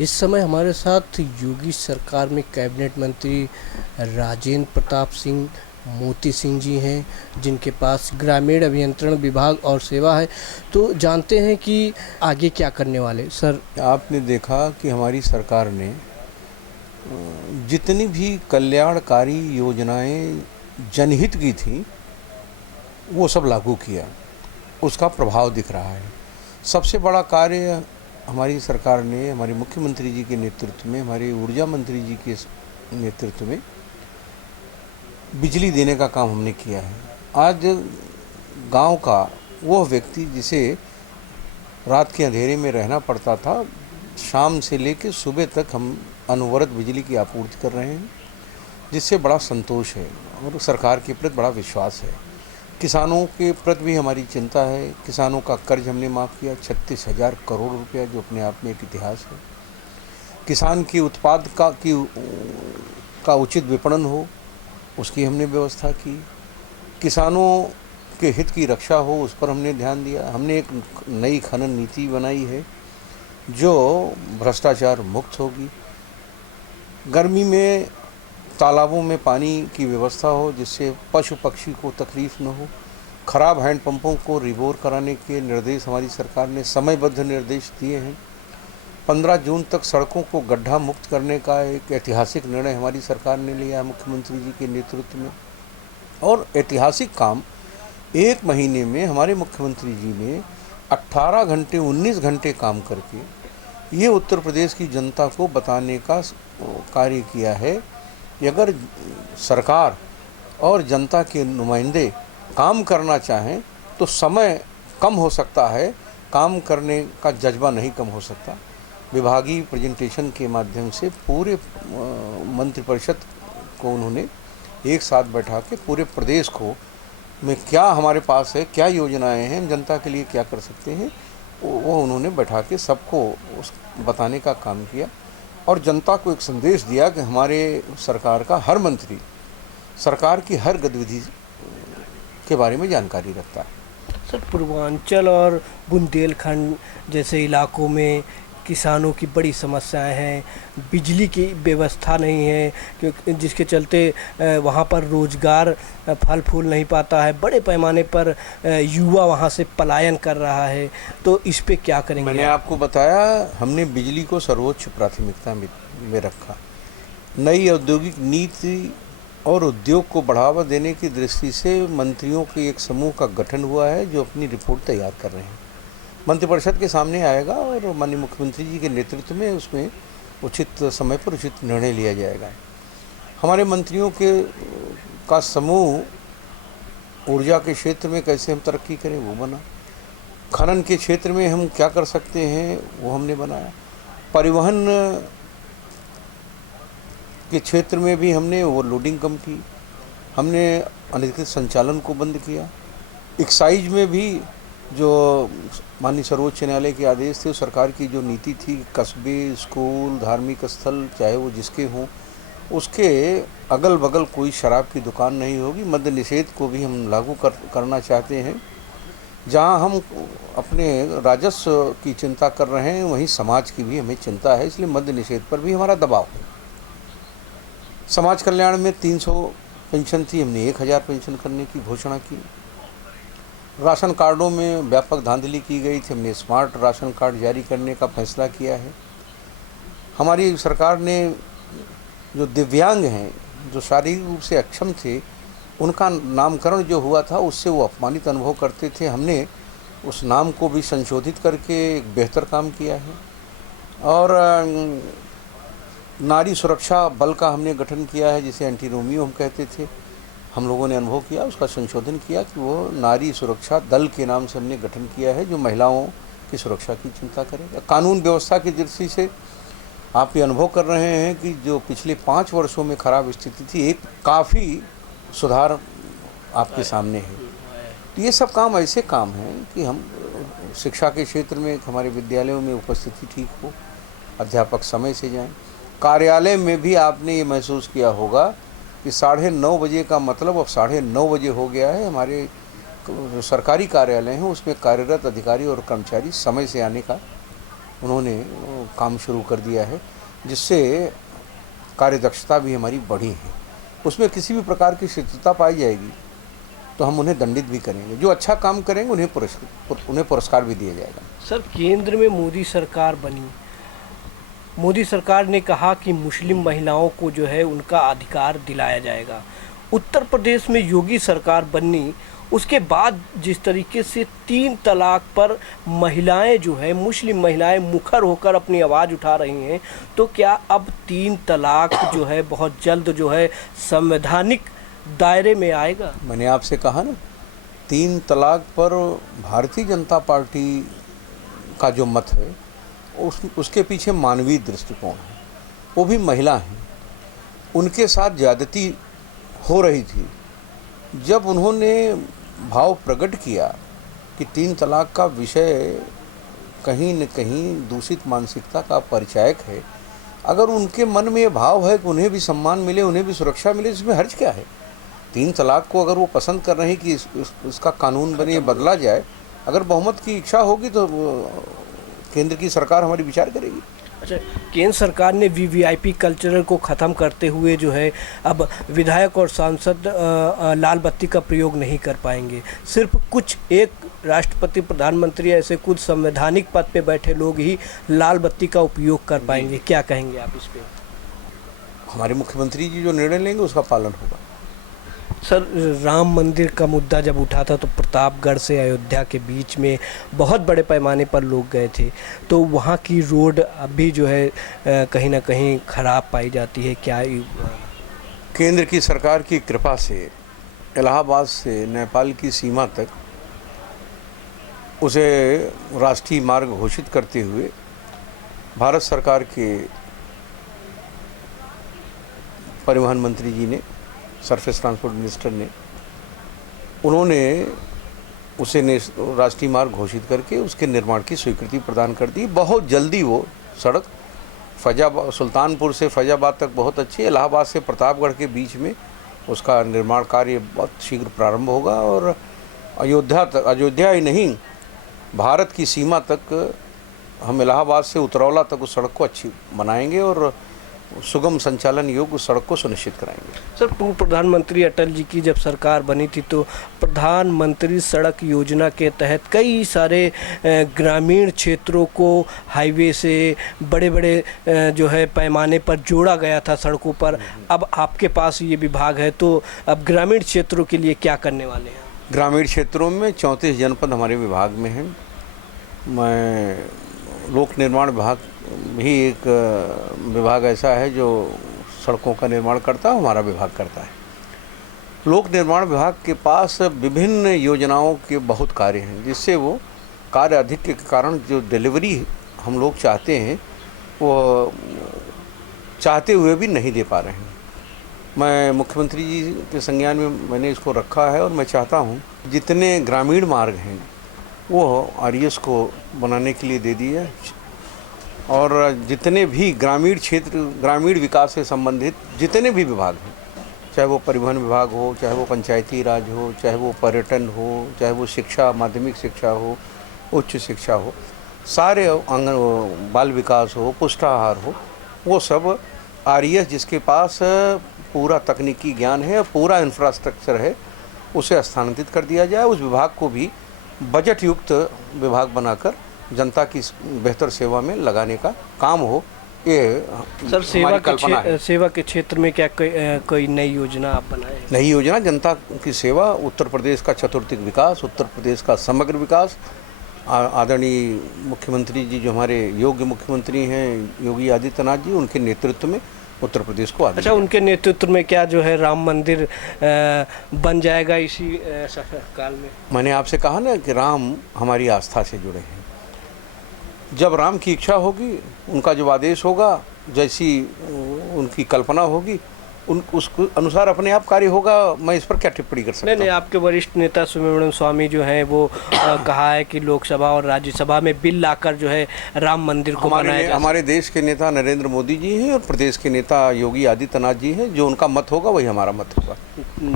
इस समय हमारे साथ योगी सरकार में कैबिनेट मंत्री राजेंद्र प्रताप सिंह मोती सिंह जी हैं, जिनके पास ग्रामीण अभियंत्रण विभाग और सेवा है। तो जानते हैं कि आगे क्या करने वाले सर। आपने देखा कि हमारी सरकार ने जितनी भी कल्याणकारी योजनाएं जनहित की थी वो सब लागू किया, उसका प्रभाव दिख रहा है। सबसे बड़ा कार्य हमारी सरकार ने हमारे मुख्यमंत्री जी के नेतृत्व में, हमारे ऊर्जा मंत्री जी के नेतृत्व में बिजली देने का काम हमने किया है। आज गांव का वह व्यक्ति जिसे रात के अंधेरे में रहना पड़ता था, शाम से लेकर सुबह तक हम अनवरत बिजली की आपूर्ति कर रहे हैं, जिससे बड़ा संतोष है और सरकार के प्रति बड़ा विश्वास है। किसानों के प्रति भी हमारी चिंता है। किसानों का कर्ज हमने माफ़ किया, 36,000 करोड़ रुपया, जो अपने आप में एक इतिहास है। किसान की उत्पाद का उचित विपणन हो, उसकी हमने व्यवस्था की। किसानों के हित की रक्षा हो, उस पर हमने ध्यान दिया। हमने एक नई खनन नीति बनाई है जो भ्रष्टाचार मुक्त होगी। गर्मी में तालाबों में पानी की व्यवस्था हो, जिससे पशु पक्षी को तकलीफ़ न हो। खराब हैंडपंपों को रिबोर कराने के निर्देश हमारी सरकार ने समयबद्ध निर्देश दिए हैं। 15 जून तक सड़कों को गड्ढा मुक्त करने का एक ऐतिहासिक निर्णय हमारी सरकार ने लिया मुख्यमंत्री जी के नेतृत्व में। और ऐतिहासिक काम 1 महीने में हमारे मुख्यमंत्री जी ने 18 घंटे 19 घंटे काम करके ये उत्तर प्रदेश की जनता को बताने का कार्य किया है कि अगर सरकार और जनता के नुमाइंदे काम करना चाहें तो समय कम हो सकता है, काम करने का जज्बा नहीं कम हो सकता। विभागीय प्रेजेंटेशन के माध्यम से पूरे मंत्रिपरिषद को उन्होंने एक साथ बैठा के पूरे प्रदेश को में क्या हमारे पास है, क्या योजनाएं हैं, हम जनता के लिए क्या कर सकते हैं, वो उन्होंने बैठा के सबको उस बताने का काम किया और जनता को एक संदेश दिया कि हमारे सरकार का हर मंत्री सरकार की हर गतिविधि के बारे में जानकारी रखता है। सर, पूर्वांचल और बुंदेलखंड जैसे इलाकों में किसानों की बड़ी समस्याएं हैं, बिजली की व्यवस्था नहीं है, क्योंकि जिसके चलते वहाँ पर रोज़गार फल फूल नहीं पाता है। बड़े पैमाने पर युवा वहाँ से पलायन कर रहा है। तो इस पे क्या करेंगे? मैंने आपको बताया, हमने बिजली को सर्वोच्च प्राथमिकता में रखा। नई औद्योगिक नीति और उद्योग को बढ़ावा देने की दृष्टि से मंत्रियों के एक समूह का गठन हुआ है जो अपनी रिपोर्ट तैयार कर रहे हैं। मंत्रिपरिषद के सामने आएगा और माननीय मुख्यमंत्री जी के नेतृत्व में उसमें उचित समय पर उचित निर्णय लिया जाएगा। हमारे मंत्रियों का समूह ऊर्जा के क्षेत्र में कैसे हम तरक्की करें वो बना। खनन के क्षेत्र में हम क्या कर सकते हैं वो हमने बनाया। परिवहन के क्षेत्र में भी हमने ओवरलोडिंग कम की, हमने अनधिकृत संचालन को बंद किया। एक्साइज में भी जो माननीय सर्वोच्च न्यायालय के आदेश थे, सरकार की जो नीति थी, कस्बे, स्कूल, धार्मिक स्थल चाहे वो जिसके हों, उसके अगल बगल कोई शराब की दुकान नहीं होगी। मद्य निषेध को भी हम लागू करना चाहते हैं। जहां हम अपने राजस्व की चिंता कर रहे हैं, वहीं समाज की भी हमें चिंता है, इसलिए मद्य निषेध पर भी हमारा दबाव है। समाज कल्याण में 300 पेंशन थी, हमने 1000 पेंशन करने की घोषणा की। राशन कार्डों में व्यापक धांधली की गई थी, हमने स्मार्ट राशन कार्ड जारी करने का फैसला किया है। हमारी सरकार ने जो दिव्यांग हैं, जो शारीरिक रूप से अक्षम थे, उनका नामकरण जो हुआ था उससे वो अपमानित अनुभव करते थे, हमने उस नाम को भी संशोधित करके एक बेहतर काम किया है। और नारी सुरक्षा बल का हमने गठन किया है, जिसे एंटी रोमियो हम कहते थे। हम लोगों ने अनुभव किया, उसका संशोधन किया कि वो नारी सुरक्षा दल के नाम से हमने गठन किया है, जो महिलाओं की सुरक्षा की चिंता करेगा। कानून व्यवस्था की दृष्टि से आप ये अनुभव कर रहे हैं कि जो पिछले 5 वर्षों में खराब स्थिति थी, एक काफ़ी सुधार आपके सामने है। तो ये सब काम ऐसे काम हैं कि हम शिक्षा के क्षेत्र में हमारे विद्यालयों में उपस्थिति ठीक हो, अध्यापक समय से जाएं। कार्यालय में भी आपने ये महसूस किया होगा कि 9:30 बजे का मतलब अब 9:30 बजे हो गया है। हमारे जो सरकारी कार्यालय हैं उसमें कार्यरत अधिकारी और कर्मचारी समय से आने का उन्होंने काम शुरू कर दिया है, जिससे कार्यदक्षता भी हमारी बढ़ी है। उसमें किसी भी प्रकार की शिथिलता पाई जाएगी तो हम उन्हें दंडित भी करेंगे। जो अच्छा काम करेंगे उन्हें पुरस्कार भी दिया जाएगा। सर, केंद्र में मोदी सरकार बनी, मोदी सरकार ने कहा कि मुस्लिम महिलाओं को जो है उनका अधिकार दिलाया जाएगा। उत्तर प्रदेश में योगी सरकार बनी, उसके बाद जिस तरीके से 3 तलाक पर महिलाएं जो है, मुस्लिम महिलाएं मुखर होकर अपनी आवाज़ उठा रही हैं, तो क्या अब 3 तलाक जो है बहुत जल्द जो है संवैधानिक दायरे में आएगा? मैंने आपसे कहा ना, 3 तलाक पर भारतीय जनता पार्टी का जो मत है उसके पीछे मानवीय दृष्टिकोण है। वो भी महिला हैं, उनके साथ ज़्यादती हो रही थी। जब उन्होंने भाव प्रकट किया कि 3 तलाक का विषय कहीं न कहीं दूषित मानसिकता का परिचायक है, अगर उनके मन में ये भाव है कि उन्हें भी सम्मान मिले, उन्हें भी सुरक्षा मिले, इसमें हर्ज क्या है? 3 तलाक को अगर वो पसंद कर रहे हैं कि इसका कानून बने, बदला जाए, अगर बहुमत की इच्छा होगी तो केंद्र की सरकार हमारी विचार करेगी। अच्छा, केंद्र सरकार ने वीवीआईपी कल्चर को ख़त्म करते हुए जो है अब विधायक और सांसद लाल बत्ती का प्रयोग नहीं कर पाएंगे। सिर्फ कुछ एक राष्ट्रपति, प्रधानमंत्री, ऐसे कुछ संवैधानिक पद पे बैठे लोग ही लाल बत्ती का उपयोग कर पाएंगे। क्या कहेंगे आप इस पे? हमारे मुख्यमंत्री जी जो निर्णय लेंगे उसका पालन होगा। सर, राम मंदिर का मुद्दा जब उठा था तो प्रतापगढ़ से अयोध्या के बीच में बहुत बड़े पैमाने पर लोग गए थे, तो वहाँ की रोड अभी जो है कहीं ना कहीं ख़राब पाई जाती है। क्या केंद्र की सरकार की कृपा से इलाहाबाद से नेपाल की सीमा तक उसे राष्ट्रीय मार्ग घोषित करते हुए भारत सरकार के परिवहन मंत्री जी ने, सरफेस ट्रांसपोर्ट मिनिस्टर ने, उन्होंने उसे राष्ट्रीय मार्ग घोषित करके उसके निर्माण की स्वीकृति प्रदान कर दी। बहुत जल्दी वो सड़क सुल्तानपुर से फैजाबाद तक बहुत अच्छी, इलाहाबाद से प्रतापगढ़ के बीच में उसका निर्माण कार्य बहुत शीघ्र प्रारंभ होगा और अयोध्या ही नहीं, भारत की सीमा तक हम इलाहाबाद से उतरौला तक उस सड़क को अच्छी बनाएंगे और सुगम संचालन योग्य उस सड़क को सुनिश्चित कराएंगे। सर, पूर्व प्रधानमंत्री अटल जी की जब सरकार बनी थी तो प्रधानमंत्री सड़क योजना के तहत कई सारे ग्रामीण क्षेत्रों को हाईवे से बड़े बड़े जो है पैमाने पर जोड़ा गया था सड़कों पर। अब आपके पास ये विभाग है, तो अब ग्रामीण क्षेत्रों के लिए क्या करने वाले हैं? ग्रामीण क्षेत्रों में 34 जनपद हमारे विभाग में हैं। मैं लोक निर्माण विभाग भी एक विभाग ऐसा है जो सड़कों का निर्माण करता है, हमारा विभाग करता है। लोक निर्माण विभाग के पास विभिन्न योजनाओं के बहुत कार्य हैं, जिससे वो कार्य अधिक के कारण जो डिलीवरी हम लोग चाहते हैं वो चाहते हुए भी नहीं दे पा रहे हैं। मैं मुख्यमंत्री जी के संज्ञान में मैंने इसको रखा है और मैं चाहता हूँ जितने ग्रामीण मार्ग हैं वो आरईएस को बनाने के लिए दे दिए और जितने भी ग्रामीण क्षेत्र, ग्रामीण विकास से संबंधित जितने भी विभाग हैं, चाहे वो परिवहन विभाग हो, चाहे वो पंचायती राज हो, चाहे वो पर्यटन हो, चाहे वो शिक्षा, माध्यमिक शिक्षा हो, उच्च शिक्षा हो, सारे आंगन बाल विकास हो, पुष्टाहार हो, वो सब आरईएस जिसके पास पूरा तकनीकी ज्ञान है, पूरा इंफ्रास्ट्रक्चर है, उसे स्थानांतरित कर दिया जाए। उस विभाग को भी बजट युक्त विभाग बनाकर जनता की बेहतर सेवा में लगाने का काम हो, ये सर सेवा के क्षेत्र में क्या कोई नई योजना आप बनाए? नई योजना जनता की सेवा, उत्तर प्रदेश का चतुर्थिक विकास, उत्तर प्रदेश का समग्र विकास। आदरणीय मुख्यमंत्री जी जो हमारे योग्य मुख्यमंत्री हैं योगी आदित्यनाथ जी, उनके नेतृत्व में उत्तर प्रदेश को आगे। अच्छा, उनके नेतृत्व में क्या जो है राम मंदिर बन जाएगा इसी काल में? मैंने आपसे कहा ना कि राम हमारी आस्था से जुड़े हैं। जब राम की इच्छा होगी, उनका जब आदेश होगा, जैसी उनकी कल्पना होगी, उन उसके अनुसार अपने आप कार्य होगा। मैं इस पर क्या टिप्पणी कर सकता नहीं नहीं, हूँ? आपके वरिष्ठ नेता सुब्रमण्यम स्वामी जो हैं वो कहा है कि लोकसभा और राज्यसभा में बिल लाकर जो है राम मंदिर को बनाया जा हमारे देश के नेता नरेंद्र मोदी जी हैं और प्रदेश के नेता योगी आदित्यनाथ जी हैं। जो उनका मत होगा वही हमारा मत होगा।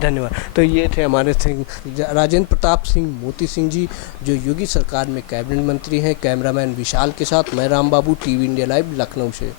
धन्यवाद। तो ये थे हमारे राजेंद्र प्रताप सिंह मोती सिंह जी, जो योगी सरकार में कैबिनेट मंत्री हैं। कैमरामैन विशाल के साथ मैं राम बाबू, टीवी इंडिया लाइव, लखनऊ से।